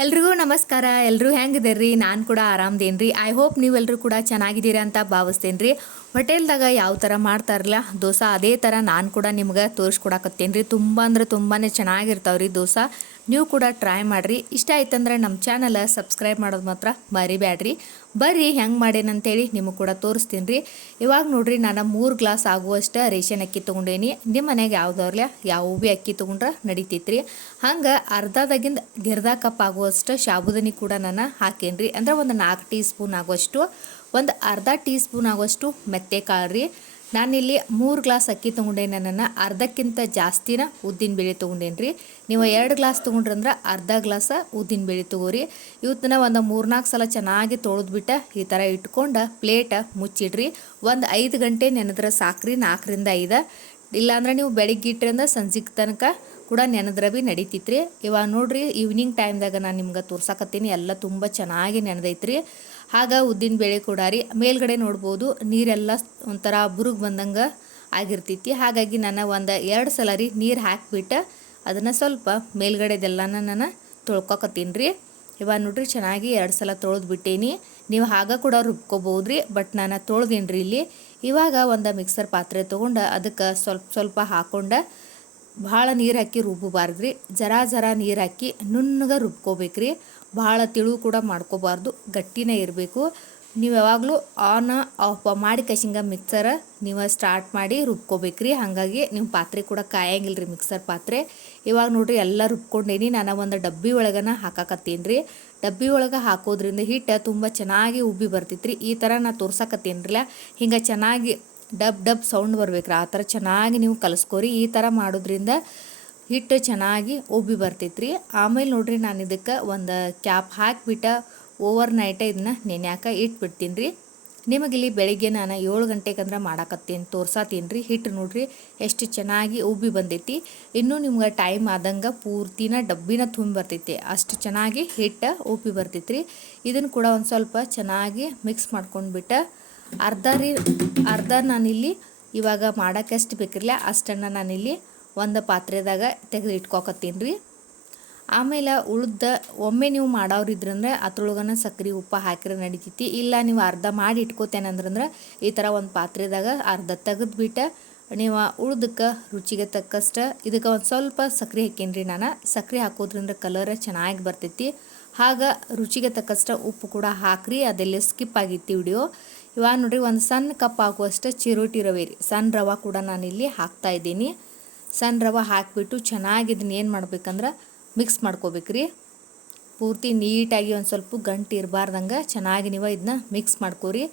ಎಲ್ರಿಗೂ ನಮಸ್ಕಾರ ಎಲ್ಲರೂ ಹೆಂಗಿದ್ದೀರಿ? ನಾನು ಕೂಡ ಆರಾಮದೇನ್ರಿ. ಐ ಹೋಪ್ ನೀವೆಲ್ಲರೂ ಕೂಡ ಚೆನ್ನಾಗಿದ್ದೀರಾ ಅಂತ ಭಾವಿಸ್ತೇನೆ ರೀ ಹೋಟೆಲ್ದಾಗ ಯಾವ ಥರ ಮಾಡ್ತಾರಲ್ಲ, ದೋಸೆ ಅದೇ ಥರ ನಾನು ಕೂಡ ನಿಮ್ಗೆ ತೋರಿಸ್ಕೊಡಕತ್ತೇನೆ ರೀ ತುಂಬ ಅಂದ್ರೆ ತುಂಬಾ ಚೆನ್ನಾಗಿರ್ತಾವ್ರಿ ದೋಸೆ. ನೀವು ಕೂಡ ಟ್ರೈ ಮಾಡಿರಿ. ಇಷ್ಟ ಆಯ್ತಂದ್ರೆ ನಮ್ಮ ಚಾನಲ್ ಸಬ್ಸ್ಕ್ರೈಬ್ ಮಾಡೋದು ಮಾತ್ರ ಮರಿಬೇಡ್ರಿ ಬರ್ರಿ, ಹೆಂಗೆ ಮಾಡೇನಂತೇಳಿ ನಿಮಗೆ ಕೂಡ ತೋರಿಸ್ತೀನಿ ರೀ ಇವಾಗ ನೋಡ್ರಿ, ನಾನು ಮೂರು ಗ್ಲಾಸ್ ಆಗುವಷ್ಟು ರೇಷನ್ ಅಕ್ಕಿ ತೊಗೊಂಡೇನಿ. ನಿಮ್ಮ ಮನೆಗೆ ಯಾವ್ದವ್ರಲ್ಲ ಯಾವ ಭೀ ಅಕ್ಕಿ ತೊಗೊಂಡ್ರೆ ನಡಿತೈತ್ರಿ. ಹಂಗೆ ಅರ್ಧದಾಗಿಂದ ಗಿರ್ದ ಕಪ್ ಆಗುವಷ್ಟು ಶಾಬುದನಿ ಕೂಡ ನಾನು ಹಾಕೇನ್ರಿ. ಅಂದ್ರೆ ಒಂದು ನಾಲ್ಕು ಟೀ ಸ್ಪೂನ್ ಆಗುವಷ್ಟು ಒಂದು ಅರ್ಧ ಟೀ ಸ್ಪೂನ್ ಆಗುವಷ್ಟು ಮೆತ್ತೆ ಕಾಳು ರೀ. ನಾನಿಲ್ಲಿ ಮೂರು ಗ್ಲಾಸ್ ಅಕ್ಕಿ ತೊಗೊಂಡೇನೆ ನನ್ನ ಅರ್ಧಕ್ಕಿಂತ ಜಾಸ್ತಿನ ಉದ್ದಿನ ಬೇಳೆ ತೊಗೊಂಡೇನಿ ರೀ ನೀವು ಎರಡು ಗ್ಲಾಸ್ ತೊಗೊಂಡ್ರಂದ್ರೆ ಅರ್ಧ ಗ್ಲಾಸ ಉದ್ದಿನ ಬೇಳೆ ತೊಗೋರಿ. ಇವತ್ತನ್ನ ಒಂದು ಮೂರ್ನಾಲ್ಕು ಸಲ ಚೆನ್ನಾಗಿ ತೊಳೆದ್ಬಿಟ್ಟು ಈ ಥರ ಇಟ್ಕೊಂಡು ಪ್ಲೇಟ ಮುಚ್ಚಿಡ್ರಿ. ಒಂದು ಐದು ಗಂಟೆ ನೆನೆದ್ರೆ ಸಾಕ್ರಿ, ನಾಲ್ಕರಿಂದ ಐದು. ಇಲ್ಲಾಂದ್ರೆ ನೀವು ಬೆಳಿಗ್ಗೆ ಇಟ್ರಿ ಅಂದ್ರೆ ಸಂಜೆಗೆ ತನಕ ಕೂಡ ನೆನೆದ್ರವಿ ಭೀ ರೀ ಇವಾಗ ನೋಡ್ರಿ ಈವ್ನಿಂಗ್ ಟೈಮ್ದಾಗ ನಾನು ನಿಮ್ಗೆ ತೋರ್ಸಾಕತ್ತೀನಿ. ಎಲ್ಲ ತುಂಬ ಚೆನ್ನಾಗಿ ನೆನೆದೈತ್ರಿ. ಆಗ ಉದ್ದಿನ ಬೇಳೆ ಕೂಡ ರೀ, ಮೇಲ್ಗಡೆ ನೋಡ್ಬೋದು, ನೀರೆಲ್ಲ ಒಂಥರ ಬುರುಗ್ ಬಂದಂಗೆ ಆಗಿರ್ತೈತಿ. ಹಾಗಾಗಿ ನಾನು ಒಂದು ಎರಡು ಸಲ ರೀ ನೀರು ಹಾಕಿಬಿಟ್ಟು ಅದನ್ನು ಸ್ವಲ್ಪ ಮೇಲ್ಗಡೆದೆಲ್ಲನ ನಾನು ತೊಳ್ಕೊಕತ್ತೀನಿ ರೀ. ಇವಾಗ ನೋಡ್ರಿ, ಚೆನ್ನಾಗಿ ಎರಡು ಸಲ ತೊಳೆದು ಬಿಟ್ಟೇನಿ. ನೀವು ಹಾಗೆ ಕೂಡ ರುಬ್ಕೋಬೋದು ರೀ ಬಟ್ ನಾನು ತೊಳ್ದೇನಿ ರೀ ಇಲ್ಲಿ. ಇವಾಗ ಒಂದು ಮಿಕ್ಸರ್ ಪಾತ್ರೆ ತೊಗೊಂಡು ಅದಕ್ಕೆ ಸ್ವಲ್ಪ ಸ್ವಲ್ಪ ಹಾಕ್ಕೊಂಡು ಭಾಳ ನೀರು ಹಾಕಿ ರುಬ್ಬಬಾರ್ದು ರೀ ಜರ ಜರ ನೀರು ಹಾಕಿ ನುಣ್ಣಗೆ ರುಬ್ಕೋಬೇಕ್ರಿ. ಭಾಳ ತಿಳು ಕೂಡ ಮಾಡ್ಕೋಬಾರ್ದು. ಗಟ್ಟಿನೇ ಇರಬೇಕು. ನೀವು ಯಾವಾಗಲೂ ಆನ್ ಆಫ್ ಮಾಡಿ ಕಶಿಂಗ ಮಿಕ್ಸರ್ ನೀವು ಸ್ಟಾರ್ಟ್ ಮಾಡಿ ರುಬ್ಕೋಬೇಕ್ರಿ. ಹಾಗಾಗಿ ನಿಮ್ಮ ಪಾತ್ರೆ ಕೂಡ ಕಾಯಂಗಿಲ್ಲ ರೀ ಮಿಕ್ಸರ್ ಪಾತ್ರೆ. ಇವಾಗ ನೋಡ್ರಿ ಎಲ್ಲ ರುಬ್ಕೊಂಡೇನಿ. ನಾನು ಒಂದು ಡಬ್ಬಿ ಒಳಗನ ಹಾಕಾಕತ್ತೀನಿ ರೀ ಡಬ್ಬಿ ಒಳಗೆ ಹಾಕೋದ್ರಿಂದ ಹಿಟ್ಟು ತುಂಬ ಚೆನ್ನಾಗಿ ಉಬ್ಬಿ ಬರ್ತೈತ್ರಿ. ಈ ಥರ ನಾ ರೀ ಹಿಂಗೆ ಚೆನ್ನಾಗಿ ಡಬ್ ಡಬ್ ಸೌಂಡ್ ಬರ್ಬೇಕ್ರಿ. ಆ ಥರ ಚೆನ್ನಾಗಿ ನೀವು ಕಲಿಸ್ಕೋರಿ. ಈ ಥರ ಮಾಡೋದ್ರಿಂದ ಹಿಟ್ಟು ಚೆನ್ನಾಗಿ ಉಬ್ಬಿ ಬರ್ತೈತ್ರಿ. ಆಮೇಲೆ ನೋಡ್ರಿ ನಾನು ಇದಕ್ಕೆ ಒಂದು ಕ್ಯಾಪ್ ಹಾಕಿಬಿಟ್ಟು ಓವರ್ ನೈಟೇ ಇದನ್ನ ನೆನ್ಯಾಕ ಇಟ್ಬಿಡ್ತೀನಿ ರೀ ನಿಮಗೆ ಇಲ್ಲಿ ಬೆಳಿಗ್ಗೆ ನಾನು ಏಳು ಗಂಟೆಗೆ ಅಂದ್ರೆ ಮಾಡಾಕತ್ತೀನಿ ತೋರ್ಸಾತೀನಿ ರೀ ಹಿಟ್ಟು ನೋಡ್ರಿ ಎಷ್ಟು ಚೆನ್ನಾಗಿ ಉಬ್ಬಿ ಬಂದೈತಿ ಇನ್ನೂ ನಿಮ್ಗೆ ಟೈಮ್ ಆದಂಗೆ ಪೂರ್ತಿನ ಡಬ್ಬಿನ ತುಂಬಿ ಬರ್ತೈತಿ ಅಷ್ಟು ಚೆನ್ನಾಗಿ ಹಿಟ್ಟು ಉಬ್ಬಿ ಬರ್ತೈತಿ ರೀ ಇದನ್ನು ಕೂಡ ಒಂದು ಸ್ವಲ್ಪ ಚೆನ್ನಾಗಿ ಮಿಕ್ಸ್ ಮಾಡ್ಕೊಂಡ್ಬಿಟ್ಟು ಅರ್ಧ ರೀ, ಅರ್ಧ ನಾನಿಲ್ಲಿ ಇವಾಗ ಮಾಡೋಕ್ಕೆ ಎಷ್ಟು ಬೇಕಿರಲ್ಲ ಅಷ್ಟನ್ನು ನಾನಿಲ್ಲಿ ಒಂದು ಪಾತ್ರೆದಾಗ ತೆಗೆದು ಇಟ್ಕೊಕತ್ತೀನಿ ರೀ. ಆಮೇಲೆ ಉಳ್ದ, ಒಮ್ಮೆ ನೀವು ಮಾಡೋರಿದ್ರಂದ್ರೆ ಅದ್ರೊಳಗನ ಸಕ್ರೆ ಉಪ್ಪು ಹಾಕಿದ್ರೆ ನಡಿತೈತಿ. ಇಲ್ಲ ನೀವು ಅರ್ಧ ಮಾಡಿ ಇಟ್ಕೋತೇನಂದ್ರಂದ್ರೆ ಈ ಥರ ಒಂದು ಪಾತ್ರೆದಾಗ ಅರ್ಧ ತೆಗೆದ್ಬಿಟ್ಟು ನೀವು ಉಳ್ದಕ್ಕೆ ರುಚಿಗೆ ತಕ್ಕಷ್ಟು ಇದಕ್ಕೆ ಒಂದು ಸ್ವಲ್ಪ ಸಕ್ರೆ ಹಾಕೀನಿ ನಾನು. ಸಕ್ರೆ ಹಾಕೋದ್ರಿಂದ ಕಲರ್ ಚೆನ್ನಾಗಿ ಬರ್ತೈತಿ. ಆಗ ರುಚಿಗೆ ತಕ್ಕಷ್ಟು ಉಪ್ಪು ಕೂಡ ಹಾಕ್ರಿ, ಅದೆಲ್ಲ ಸ್ಕಿಪ್ ಆಗಿತ್ತು ವಿಡಿಯೋ ಇವಾಗ ನೋಡ್ರಿ ಒಂದು ಸಣ್ಣ ಕಪ್ ಆಗುವಷ್ಟು ಚಿರೋಟಿ ರವೆ ರೀ. ಸಣ್ಣ ರವೆ ಕೂಡ ನಾನಿಲ್ಲಿ ಹಾಕ್ತಾ ಇದ್ದೀನಿ. ಸಣ್ಣ ರವೆ ಹಾಕಿಬಿಟ್ಟು ಚೆನ್ನಾಗಿ ಇದನ್ನ ಏನು ಮಾಡ್ಬೇಕಂದ್ರೆ ಮಿಕ್ಸ್ ಮಾಡ್ಕೋಬೇಕ್ರಿ ಪೂರ್ತಿ ನೀಟಾಗಿ ಒಂದು ಸ್ವಲ್ಪ ಗಂಟು ಇರಬಾರ್ದಂಗೆ ಚೆನ್ನಾಗಿ ನೀವು ಇದನ್ನ ಮಿಕ್ಸ್ ಮಾಡ್ಕೋರಿ.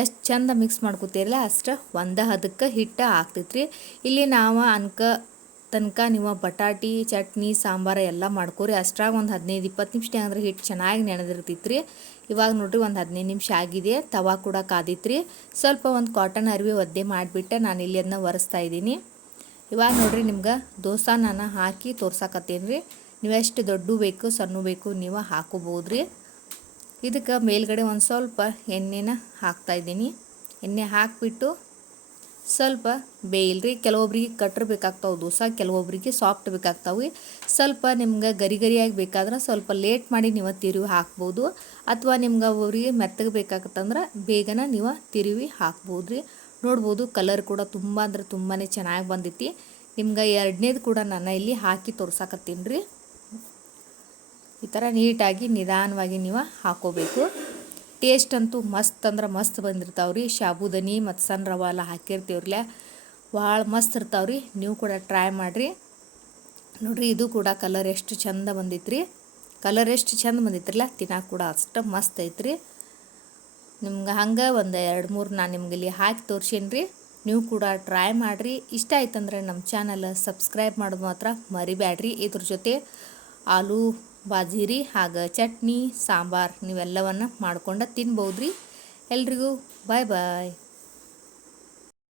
ಎಷ್ಟು ಚಂದ ಮಿಕ್ಸ್ ಮಾಡ್ಕೋತೀರಲ್ಲ ಅಷ್ಟು ಒಂದು ಹದಕ್ಕೆ ಹಿಟ್ಟು ಹಾಕ್ತೈತ್ರಿ ಇಲ್ಲಿ ನಾವು ಅನ್ಕ ತನಕ ನೀವು ಬಟಾಟಿ, ಚಟ್ನಿ, ಸಾಂಬಾರು ಎಲ್ಲ ಮಾಡ್ಕೋರಿ. ಅಷ್ಟ್ರಾಗ ಒಂದು ಹದಿನೈದು, ಇಪ್ಪತ್ತು ನಿಮಿಷ ಅಂದರೆ ಹಿಟ್ಟು ಚೆನ್ನಾಗಿ ನೆನೆದಿರ್ತೈತ್ರಿ ಇವಾಗ ನೋಡ್ರಿ ಒಂದು ಹದಿನೈದು ನಿಮಿಷ ಆಗಿದೆ. ತವಾ ಕೂಡ ಕಾದಿತ್ರಿ. ಸ್ವಲ್ಪ ಒಂದು ಕಾಟನ್ ಅರಿವಿ ಒದ್ದೆ ಮಾಡಿಬಿಟ್ಟೆ. ನಾನು ಇಲ್ಲಿ ಅದನ್ನ ಒರೆಸ್ತಾ ಇದ್ದೀನಿ. ಇವಾಗ ನೋಡ್ರಿ ನಿಮ್ಗೆ ದೋಸೆ ನಾನು ಹಾಕಿ ತೋರ್ಸಕತ್ತೀನಿ ರೀ ನೀವು ಎಷ್ಟು ದೊಡ್ಡ ಬೇಕು, ಸಣ್ಣ ಬೇಕು, ನೀವು ಹಾಕೋಬೋದು ರೀ ಇದಕ್ಕೆ ಮೇಲ್ಗಡೆ ಒಂದು ಸ್ವಲ್ಪ ಎಣ್ಣೆನ ಹಾಕ್ತಾಯಿದ್ದೀನಿ ಎಣ್ಣೆ ಹಾಕಿಬಿಟ್ಟು ಸ್ವಲ್ಪ ಬೇಯಿಲ್ರಿ, ಕೆಲವೊಬ್ರಿಗೆ ಕಟ್ರ್ ಬೇಕಾಗ್ತಾವೆ, ದೋಸೆ ಕೆಲವೊಬ್ರಿಗೆ ಸಾಫ್ಟ್ ಬೇಕಾಗ್ತಾವೆ ಸ್ವಲ್ಪ ನಿಮ್ಗೆ ಗರಿ ಗರಿಯಾಗಿ ಬೇಕಾದ್ರೆ ಸ್ವಲ್ಪ ಲೇಟ್ ಮಾಡಿ ನೀವು ತಿರುವಿ ಹಾಕ್ಬೋದು. ಅಥವಾ ನಿಮ್ಗೆ ಅವರಿಗೆ ಮೆತ್ತಗೆ ಬೇಕಾಗತ್ತಂದ್ರೆ ಬೇಗನೆ ನೀವು ತಿರುವಿ ಹಾಕ್ಬೋದು ರೀ. ನೋಡ್ಬೋದು ಕಲರ್ ಕೂಡ ತುಂಬ ಅಂದ್ರೆ ತುಂಬಾ ಚೆನ್ನಾಗಿ ಬಂದೈತಿ. ನಿಮ್ಗೆ ಎರಡನೇದು ಕೂಡ ನಾನು ಇಲ್ಲಿ ಹಾಕಿ ತೋರ್ಸಾಕತ್ತೀನಿ ರೀ. ಈ ಥರ ನೀಟಾಗಿ ನಿಧಾನವಾಗಿ ನೀವು ಹಾಕೋಬೇಕು. ಟೇಸ್ಟ್ ಅಂತೂ ಮಸ್ತ್ ಅಂದ್ರೆ ಮಸ್ತ್ ಬಂದಿರ್ತಾವೆ ರೀ ಶಾಬುದನಿ ಮತ್ತು ಸಣ್ಣ ರವೆ ಎಲ್ಲ ಹಾಕಿರ್ತೀವ್ರಲ್ಲ ಭಾಳ ಮಸ್ತ್ ಇರ್ತಾವೆ ರೀ ನೀವು ಕೂಡ ಟ್ರೈ ಮಾಡಿರಿ. ನೋಡಿರಿ, ಇದು ಕೂಡ ಕಲರ್ ಎಷ್ಟು ಚಂದ ಬಂದಿತ್ತು ರೀ ಕಲರ್ ಎಷ್ಟು ಚಂದ ಬಂದಿತ್ರಲ್ಲ ತಿನ್ನೋಕೆ ಕೂಡ ಅಷ್ಟು ಮಸ್ತ್ ಐತ್ರಿ. ನಿಮ್ಗೆ ಹಂಗೆ ಒಂದು ಎರಡು ಮೂರು ನಾನು ನಿಮ್ಗೆ ಇಲ್ಲಿ ಹಾಕಿ ತೋರ್ಸೀನಿ ರೀ ನೀವು ಕೂಡ ಟ್ರೈ ಮಾಡಿರಿ. ಇಷ್ಟ ಆಯ್ತಂದ್ರೆ ನಮ್ಮ ಚಾನಲ್ ಸಬ್ಸ್ಕ್ರೈಬ್ ಮಾಡೋದು ಮಾತ್ರ ಮರಿಬೇಡ್ರಿ ಇದ್ರ ಜೊತೆ ಆಲೂ ಬಾಜಿರಿ ಹಾಗೆ ಚಟ್ನಿ ಸಾಂಬಾರು ನೀವೆಲ್ಲವನ್ನು ಮಾಡ್ಕೊಂಡು ತಿನ್ಬೋದು ರೀ ಎಲ್ರಿಗೂ ಬಾಯ್ ಬಾಯ್.